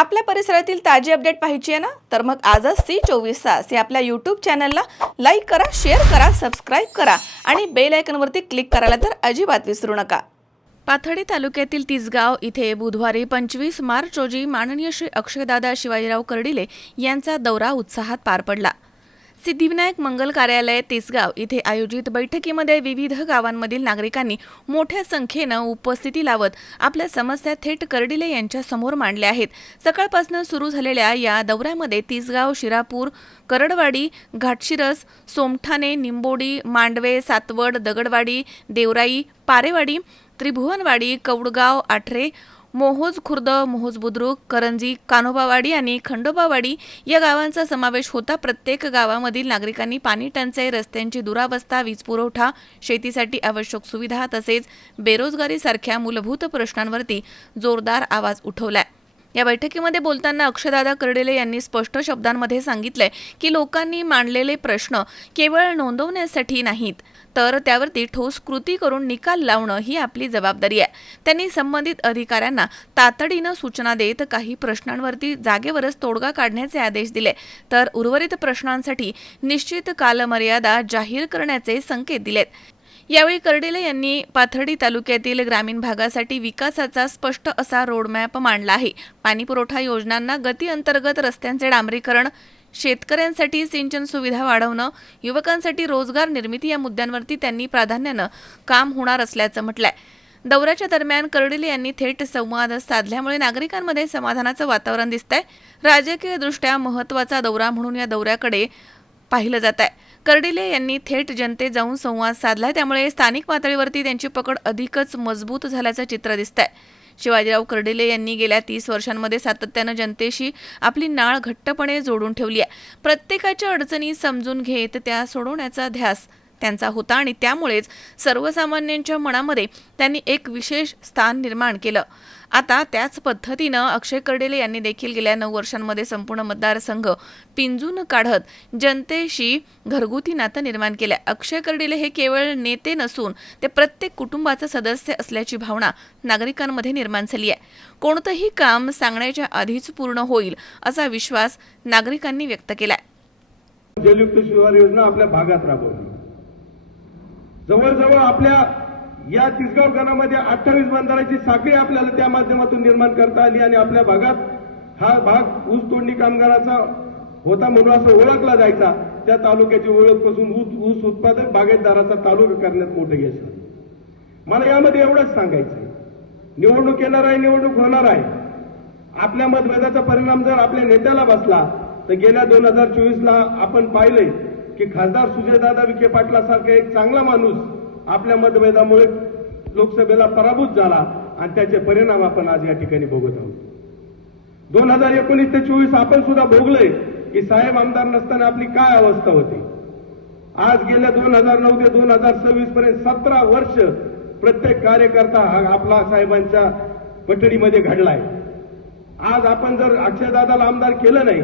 आपल्या परिसरातील ताजी अपडेट पाहिजे आहे ना, तर मग आजच C24 तास या आपल्या YouTube चॅनलला लाईक करा, शेअर करा, सबस्क्राईब करा आणि बेल आयकॉनवरती क्लिक करायला तर अजिबात विसरू नका. पाथर्डी तालुक्यातील तिसगाव इथे बुधवारी 25 मार्च रोजी माननीय श्री अक्षयदादा शिवाजीराव कर्डिले यांचा दौरा उत्साहात पार पडला. सिद्धिविनायक मंगल कार्यालय तिसगाव इथे आयोजित बैठकीमध्ये विविध गावांमधील नागरिकांनी मोठ्या संख्येनं उपस्थिती लावत आपल्या समस्या थेट कर्डिले यांच्या समोर मांडल्या आहेत. सकाळपासून सुरू झालेल्या या दौऱ्यामध्ये तिसगाव, शिरापूर, करडवाडी, घाटशिरस, सोमठाणे, निंबोडी, मांडवे, सातवड, दगडवाडी, देवराई, पारेवाडी, त्रिभुवनवाडी, कौडगाव, आठरे, मोहोज खुर्द, मोहोज बुद्रुक, करंजी, कान्होबावाडी आणि खंडोबावाडी या गावांचा समावेश होता. प्रत्येक गावामधील नागरिकांनी पाणी टंचाई, रस्त्यांची दुरावस्था, वीज पुरवठा, शेतीसाठी आवश्यक सुविधा तसेच बेरोजगारी सारख्या मूलभूत प्रश्नांवरती जोरदार आवाज उठवलाय. या बैठकीमध्ये बोलताना अक्षयदादा कर्डिले यांनी स्पष्ट शब्दांमध्ये सांगितलंय की लोकांनी मांडलेले प्रश्न केवळ नोंदवण्यासाठी नाहीत, तर त्यावरती ठोस कृती करून निकाल लावणं ही आपली जबाबदारी आहे. त्यांनी संबंधित अधिकाऱ्यांना तातडीनं सूचना देत काही प्रश्नांवरती जागेवरच तोडगा काढण्याचे आदेश दिले, तर उर्वरित प्रश्नांसाठी निश्चित कालमर्यादा जाहीर करण्याचे संकेत दिलेत. यावेळी कर्डिले यांनी पाथर्डी तालुक्यातील ग्रामीण भागासाठी विकासाचा स्पष्ट असा रोडमॅप मांडला आहे. पाणीपुरवठा योजनांना गती अंतर्गत रस्त्यांचे डांबरीकरण, शेतकऱ्यांसाठी सिंचन सुविधा वाढवणं, युवकांसाठी रोजगार निर्मिती या मुद्द्यांवरती त्यांनी प्राधान्यानं काम होणार असल्याचं म्हटलंय. दौऱ्याच्या दरम्यान कर्डिले यांनी थेट संवाद साधल्यामुळे नागरिकांमध्ये समाधानाचं वातावरण दिसतंय. राजकीयदृष्ट्या महत्त्वाचा दौरा म्हणून या दौऱ्याकडे पाहिलं जात आहे. कर्डिले यांनी थेट जनतेत जाऊन संवाद साधलाय, त्यामुळे स्थानिक पातळीवरती त्यांची पकड अधिकच मजबूत झाल्याचं चित्र दिसतंय. शिवाजीराव कर्डिले यांनी गेल्या 30 वर्षांमध्ये सातत्यानं जनतेशी आपली नाळ घट्टपणे जोडून ठेवली आहे. प्रत्येकाच्या अडचणी समजून घेत त्या सोडवण्याचा ध्यास त्यांचा होता आणि त्यामुळेच सर्वसामान्यांच्या मनामध्ये त्यांनी एक विशेष स्थान निर्माण केलं. आता त्याच पद्धतीनं अक्षय कर्डिले यांनी देखील गेल्या 9 वर्षांमध्ये संपूर्ण मतदारसंघ पिंजून काढत जनतेशी घरगुती नातं निर्माण केलं. अक्षय कर्डिले हे केवळ नेते नसून ते प्रत्येक कुटुंबाचा सदस्य असल्याची भावना नागरिकांमध्ये निर्माण झाली आहे. कोणतंही काम सांगण्याच्या आधीच पूर्ण होईल असा विश्वास नागरिकांनी व्यक्त केलाय. जलयुक्त शिवार योजना आपल्या भागात राबवली. जवळजवळ आपल्या या तिसगाव गणामध्ये 28 बंधाराची साखळी आपल्याला त्या माध्यमातून निर्माण करता आली आणि आपल्या भागात हा भाग ऊस तोडणी कामगाराचा होता म्हणून असं ओळखला जायचा. त्या तालुक्याची ओळखपासून ऊस उत्पादक बागायतदाराचा तालुका करण्यात मोठं यश आहे. मला यामध्ये एवढंच सांगायचं, निवडणूक येणार आहे, निवडणूक होणार आहे. आपल्या मतभेदाचा परिणाम जर आपल्या नेत्याला बसला तर गेल्या 2024ला आपण पाहिलंय की खासदार सुजयदादा विखे पाटलासारखा एक चांगला माणूस आपल्या मतभेदामुळे लोकसभेला पराभूत झाला आणि त्याचे परिणाम आपण आज या ठिकाणी भोगत आहोत. 2019 ते 24 आपण सुद्धा भोगलोय की साहेब आमदार नसताना आपली काय अवस्था होती. आज गेल्या 2009 ते 2026 पर्यंत 17 वर्ष प्रत्येक कार्यकर्ता हा आपला साहेबांच्या पठडीमध्ये घडलाय. आज आपण जर अक्षयदादाला आमदार केलं नाही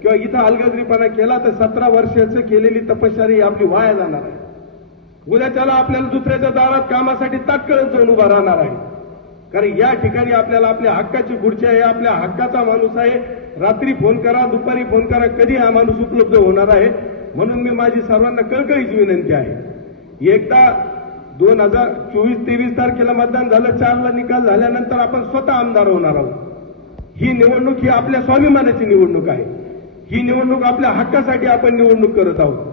किंवा इथं अलगदरीपणा केला तर 17 वर्षाचं केलेली तपश्चर्या आपली वाया जाणार आहे. उद्या त्याला आपल्याला दुसऱ्याच्या दारात कामासाठी तात्काळ जाऊन उभा राहणार आहे. कारण या ठिकाणी आपल्याला आपल्या हक्काची खुर्ची आहे, आपल्या हक्काचा माणूस आहे. रात्री फोन करा, दुपारी फोन करा, कधी हा माणूस उपलब्ध होणार आहे. म्हणून मी माझी सर्वांना कळकळीची विनंती आहे, एकदा 2024-23 तारखेला मतदान झालं, 4ला निकाल झाल्यानंतर आपण स्वतः आमदार होणार आहोत. ही निवडणूक ही आपल्या स्वाभिमानाची निवडणूक आहे. ही निवडणूक आपल्या हक्कासाठी आपण निवडणूक करत आहोत.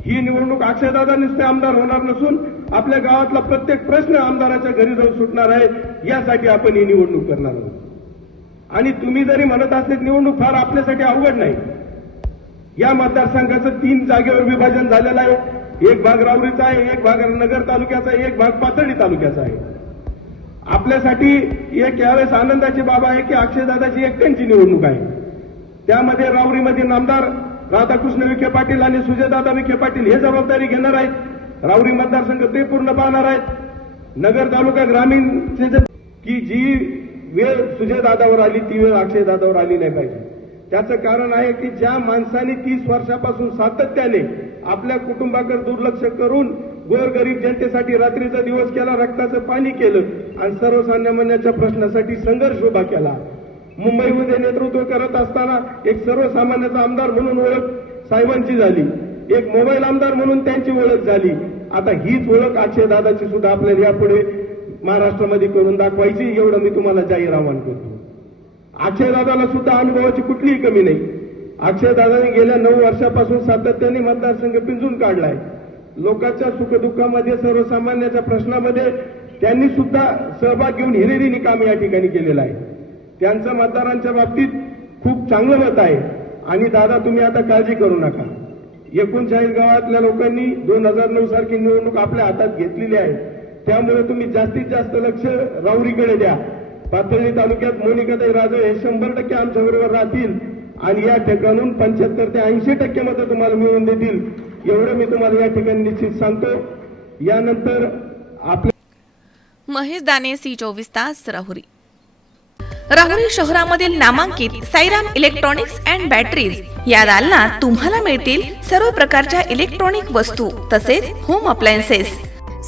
ही निवडणूक अक्षयदादा नुसते आमदार होणार नसून आपल्या गावातला प्रत्येक प्रश्न आमदाराच्या घरी जाऊन सुटणार आहे. यासाठी आपण ही निवडणूक करणार आहोत. आणि तुम्ही जरी म्हणत असले निवडणूक फार आपल्यासाठी अवघड नाही. या मतदारसंघाचं 3 जागेवर विभाजन झालेलं आहे. एक भाग राऊरीचा आहे, एक भाग नगर तालुक्याचा आहे, एक भाग पाथर्डी तालुक्याचा आहे. आपल्यासाठी एक यावेळेस आनंदाची बाब आहे की अक्षयदादाची एकट्यांची निवडणूक आहे. त्यामध्ये राऊरीमध्ये नामदार राधाकृष्ण विखे पाटील आणि सुजयदादा विखे पाटील हे जबाबदारी घेणार आहेत. राऊरी मतदारसंघ ते पूर्ण पाहणार आहेत. नगर तालुका ग्रामीणचे की जी वेळ सुजयदादावर आली ती वेळ अक्षयदादावर आली नाही पाहिजे. त्याचं कारण आहे की ज्या माणसाने 30 वर्षापासून सातत्याने आपल्या कुटुंबाकडे दुर्लक्ष करून गोरगरीब जनतेसाठी रात्रीचा दिवस केला, रक्ताचं पाणी केलं आणि सर्वसामान्यांच्या प्रश्नासाठी संघर्ष उभा केला, मुंबईमध्ये नेतृत्व करत असताना एक सर्वसामान्याचा आमदार म्हणून ओळख साहेबांची झाली, एक मोबाईल आमदार म्हणून त्यांची ओळख झाली. आता हीच ओळख अक्षयदादाची सुद्धा आपल्याला यापुढे महाराष्ट्रामध्ये करून दाखवायची, एवढं मी तुम्हाला जाहीर आवाहन करतो. अक्षयदादाला सुद्धा अनुभवाची कुठलीही कमी नाही. अक्षयदादांनी गेल्या 9 वर्षापासून सातत्याने मतदारसंघ पिंजून काढलाय. लोकांच्या सुखदुःखामध्ये, सर्वसामान्याच्या प्रश्नामध्ये त्यांनी सुद्धा सहभाग घेऊन हिरिरीने काम या ठिकाणी केलेलं आहे. त्यांचं मतदारांच्या बाबतीत खूप चांगलं मत आहे. आणि दादा, तुम्ही आता काळजी करू नका. 39 गावातल्या लोकांनी 2009 सारखी निवडणूक आपल्या हातात घेतलेली आहे. त्यामुळे तुम्ही जास्तीत जास्त लक्ष राहुरीकडे द्या. पाथर्डी तालुक्यात मोनिकाताई राजे हे 100% आमच्याबरोबर राहतील आणि या ठिकाणून 75 ते 80% मतं तुम्हाला मिळवून देतील, एवढं मी तुम्हाला या ठिकाणी निश्चित सांगतो. यानंतर आपल्या महेश दाने, C24 तास, राहुरी. राहुरी शहरामधील नामांकित साईराम इलेक्ट्रॉनिक्स अँड बॅटरीज या दालनात तुम्हाला मिळतील सर्व प्रकारच्या इलेक्ट्रॉनिक वस्तू तसेच होम अप्लायन्सेस.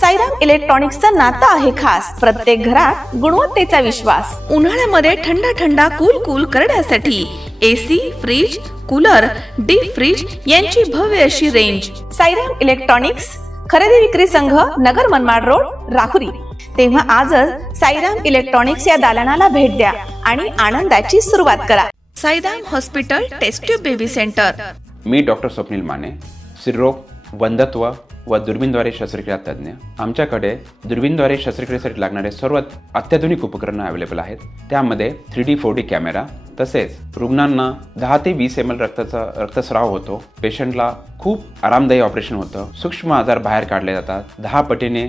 साईराम इलेक्ट्रॉनिक्सचं नातं आहे खास. प्रत्येक घरात गुणवत्तेचा विश्वास. उन्हाळ्यामध्ये थंड कूल करण्यासाठी AC, fridge, cooler, deep freeze यांची भव्य अशी रेंज. साईराम इलेक्ट्रॉनिक्स, खरेदी विक्री संघ, नगर मनमाड रोड, राहुरी. तेव्हा आजच साईराम इलेक्ट्रॉनिक्स या दालनाला भेट द्या आणि आनंदाची सुरुवात करा. Sairam hospital test tube baby centre. मी डॉक्टर स्वप्नील माने, स्त्रीरोग, वंध्यत्व व दुर्बीणद्वारे शस्त्रक्रिया तज्ज्ञ. आमच्याकडे दुर्बीणद्वारे शस्त्रक्रियेसाठी लागणारे सर्व अत्याधुनिक उपकरणं अवेलेबल आहेत. त्यामध्ये 3D 4D कॅमेरा, तसेच रुग्णांना 10 ते 20 ml रक्तस्राव होतो. पेशंटला खूप आरामदायी ऑपरेशन होतं. सूक्ष्म आजार बाहेर काढले जातात. 10 पटीने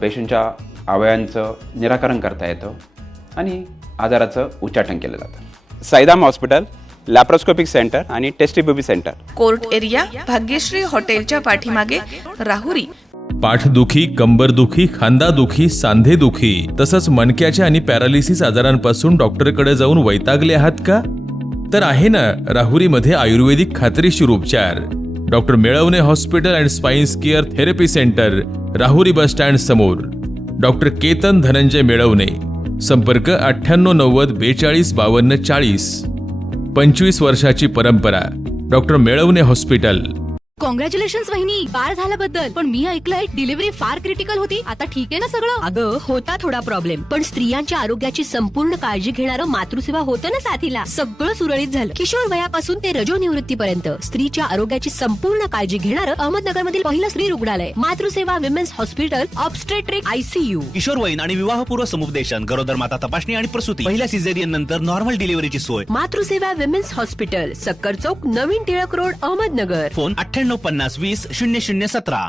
पेशंटच्या अवयवांचं निराकरण करता येतं आणि आजाराचं उच्चाटन केलं जातं. साईराम हॉस्पिटल, लॅप्रोस्कोपिक सेंटर आणि test baby centre, court area, Bhagyashree हॉटेलच्या पाठीमागे, राहुरी. पाठदुखी, कंबरदुखी, खांदादुखी, सांधेदुखी तसंच मणक्याच्या आणि पॅरालिसिस आजारांपासून डॉक्टरकडे जाऊन वैतागले आहात का? तर आहे ना राहुरीमध्ये आयुर्वेदिक खात्रीशीर उपचार. Doctor Melavane hospital and spines care therapy centre, Rahuri bus stand समोर. डॉक्टर केतन धनंजय मेळवणे. संपर्क 9890 42 52 40. 25 वर्षाची परंपरा. Doctor Melavane hospital. कॉंग्रॅच्युलेशन्स वहिनी, बाळ झाल्याबद्दल. पण मी ऐकलंय डिलिव्हरी फार क्रिटिकल होती. आता ठीक आहे ना सगळं? अगं होता थोडा प्रॉब्लेम, पण स्त्रियांच्या आरोग्याची संपूर्ण काळजी घेणारं मातृसेवा होतं ना साथीला. सगळं सुरळीत झालं. किशोर वयापासून ते रजोनिवृत्तीपर्यंत स्त्रीच्या आरोग्याची संपूर्ण काळजी घेणारं अहमदनगर मधील पहिलं स्त्री रुग्णालय Matruseva women's hospital, obstetric ICU. किशोरवयीन आणि विवाहपूर्व समुपदेशन, गरोदर माता तपासणी आणि प्रसूती, पहिल्या सिझेरियन नंतर नॉर्मल डिलिव्हरीची सोय. मातृसेवा विमेन्स हॉस्पिटल, सक्कर चौक, नवीन टिळक रोड, अहमदनगर. फोन 9850 20 0017.